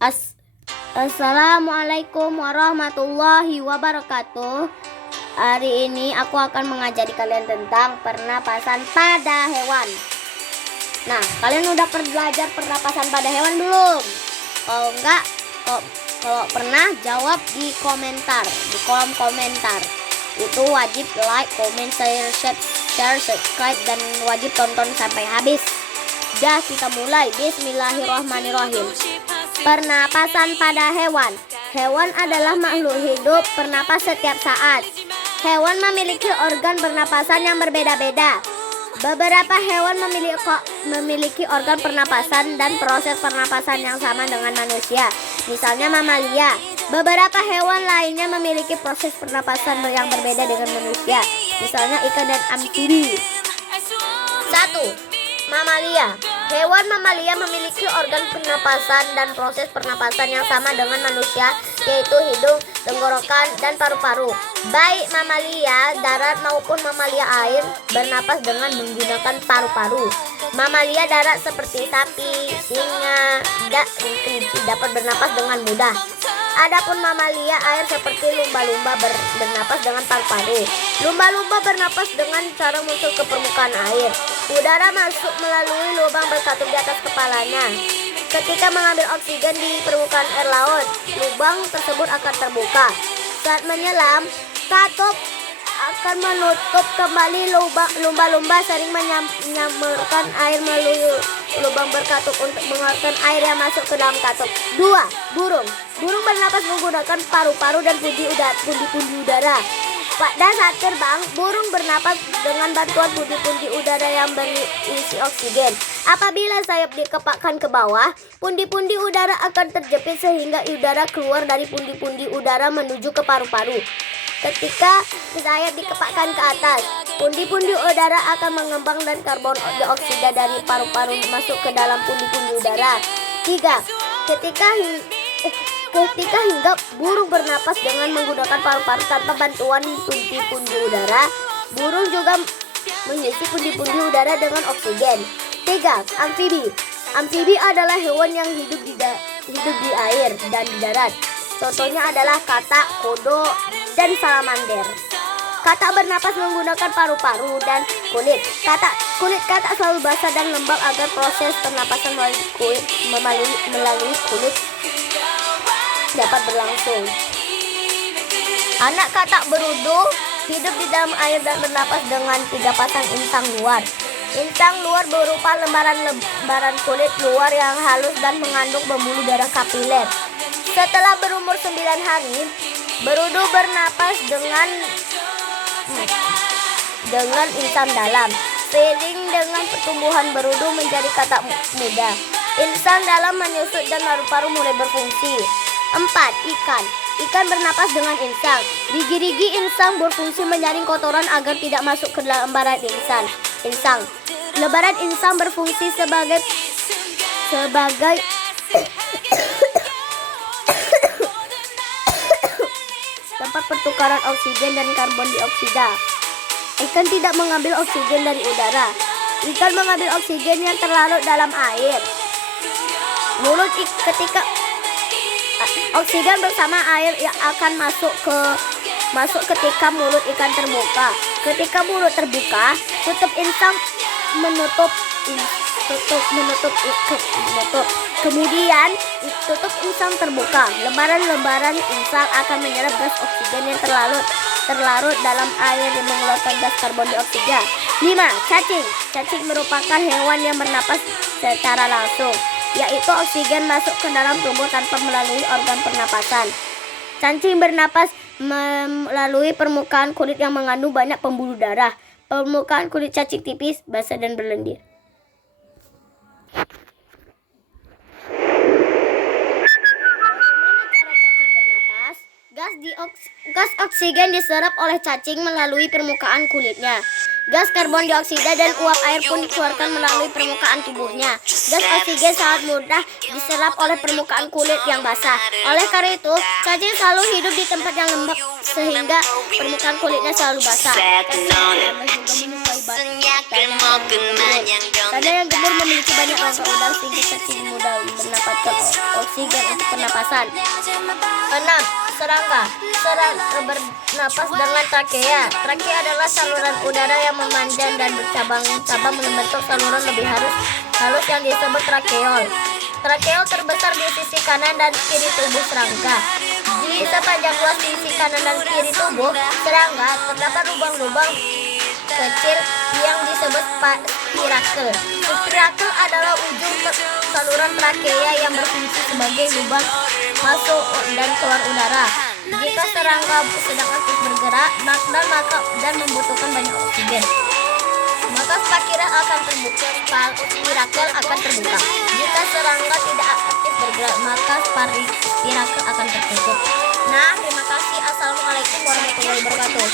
As- Assalamualaikum warahmatullahi wabarakatuh. Hari ini aku akan mengajari kalian tentang pernapasan pada hewan. Nah, kalian udah belajar pernapasan pada hewan belum? Kalau enggak, kalau pernah, jawab di komentar, di kolom komentar. Itu wajib like, comment, share, subscribe, dan wajib tonton sampai habis. Dah, kita mulai. Bismillahirrahmanirrahim. Pernapasan pada hewan. Hewan adalah makhluk hidup bernapas setiap saat. Hewan memiliki organ pernapasan yang berbeda-beda. Beberapa hewan memiliki organ pernapasan dan proses pernapasan yang sama dengan manusia. Misalnya mamalia. Beberapa hewan lainnya memiliki proses pernapasan yang berbeda dengan manusia. Misalnya ikan dan amfibi. 1. Mamalia. Hewan mamalia memiliki organ pernapasan dan proses pernapasan yang sama dengan manusia, yaitu hidung, tenggorokan, dan paru-paru. Baik mamalia darat maupun mamalia air bernapas dengan menggunakan paru-paru. Mamalia darat seperti sapi, singa, dan kelinci dapat bernapas dengan mudah. Adapun mamalia air seperti lumba-lumba bernapas dengan paru-paru. Lumba-lumba bernapas dengan cara muncul ke permukaan air. Udara masuk melalui lubang berkatup di atas kepalanya. Ketika mengambil oksigen di permukaan air laut, lubang tersebut akan terbuka. Saat menyelam, katup akan menutup kembali lubang. Lumba-lumba sering menyamurkan air melalui lubang berkatup untuk mengeluarkan air yang masuk ke dalam katup. 2. Burung. Burung bernapas menggunakan paru-paru dan pundi-pundi udara. Pada saat terbang, burung bernapas dengan bantuan pundi-pundi udara yang berisi oksigen. Apabila sayap dikepakkan ke bawah, pundi-pundi udara akan terjepit sehingga udara keluar dari pundi-pundi udara menuju ke paru-paru. Ketika sayap dikepakkan ke atas, pundi-pundi udara akan mengembang dan karbon dioksida dari paru-paru masuk ke dalam pundi-pundi udara. 3. Ketika hinggap, burung bernapas dengan menggunakan paru-paru tanpa bantuan pundi-pundi udara. Burung juga mengisi pundi-pundi udara dengan oksigen. 3. Amfibi. Amfibi adalah hewan yang hidup di air dan di darat. Contohnya adalah katak, kodok, dan salamander. Katak bernapas menggunakan paru-paru dan kulit. Kulit katak selalu basah dan lembab agar proses pernapasan melalui kulit dapat berlangsung. Anak katak berudu hidup di dalam air dan bernapas dengan 3 pasang insang luar. Insang luar berupa lembaran kulit luar yang halus dan mengandung pembuluh darah kapiler. Setelah berumur 9 hari, berudu bernapas dengan insang dalam. Seiring dengan pertumbuhan berudu menjadi katak muda, insang dalam menyusut dan paru-paru mulai berfungsi. 4. Ikan. Ikan bernapas dengan insang. Gigi-gigi insang berfungsi menyaring kotoran agar tidak masuk ke dalam lembaran insang. Lembaran insang berfungsi sebagai tempat pertukaran oksigen dan karbon dioksida. Ikan tidak mengambil oksigen dari udara. Ikan mengambil oksigen yang terlarut dalam air. Ketika oksigen bersama air yang akan masuk ketika mulut ikan terbuka. Ketika mulut terbuka, tutup insang menutup. Kemudian tutup insang terbuka. Lembaran-lembaran insang akan menyerap gas oksigen yang terlarut dalam air yang mengeluarkan gas karbon dioksida. 5. Cacing. Cacing merupakan hewan yang bernapas secara langsung, yaitu oksigen masuk ke dalam tubuh tanpa melalui organ pernapasan. Cacing bernapas melalui permukaan kulit yang mengandung banyak pembuluh darah. Permukaan kulit cacing tipis, basah, dan berlendir. Bagaimana cara cacing bernapas? Gas oksigen diserap oleh cacing melalui permukaan kulitnya. Gas karbon dioksida dan uap air pun dikeluarkan melalui permukaan tubuhnya. Gas oksigen sangat mudah diserap oleh permukaan kulit yang basah. Oleh karena itu, cacing selalu hidup di tempat yang lembab sehingga permukaan kulitnya selalu basah. Tanah yang gembur memiliki banyak rongga udara sehingga cacing mudah mendapatkan oksigen untuk pernapasan. 6. Serangga bernapas dengan trakea. Trakea adalah saluran udara yang memanjang dan bercabang-cabang membentuk saluran lebih halus yang disebut trakeol. Trakeol terbesar di sisi kanan dan kiri tubuh serangga. Di sepanjang luas di sisi kanan dan kiri tubuh serangga terdapat lubang-lubang kecil yang disebut spirakel. Spirakel adalah ujung saluran trakea yang berfungsi sebagai lubang masuk dan keluar udara. Jika serangga sedang aktif bergerak dan membutuhkan banyak oksigen, maka spirakel akan terbuka. Jika serangga tidak aktif bergerak, maka spirakel akan tertutup. Nah, terima kasih. Assalamualaikum warahmatullahi wabarakatuh.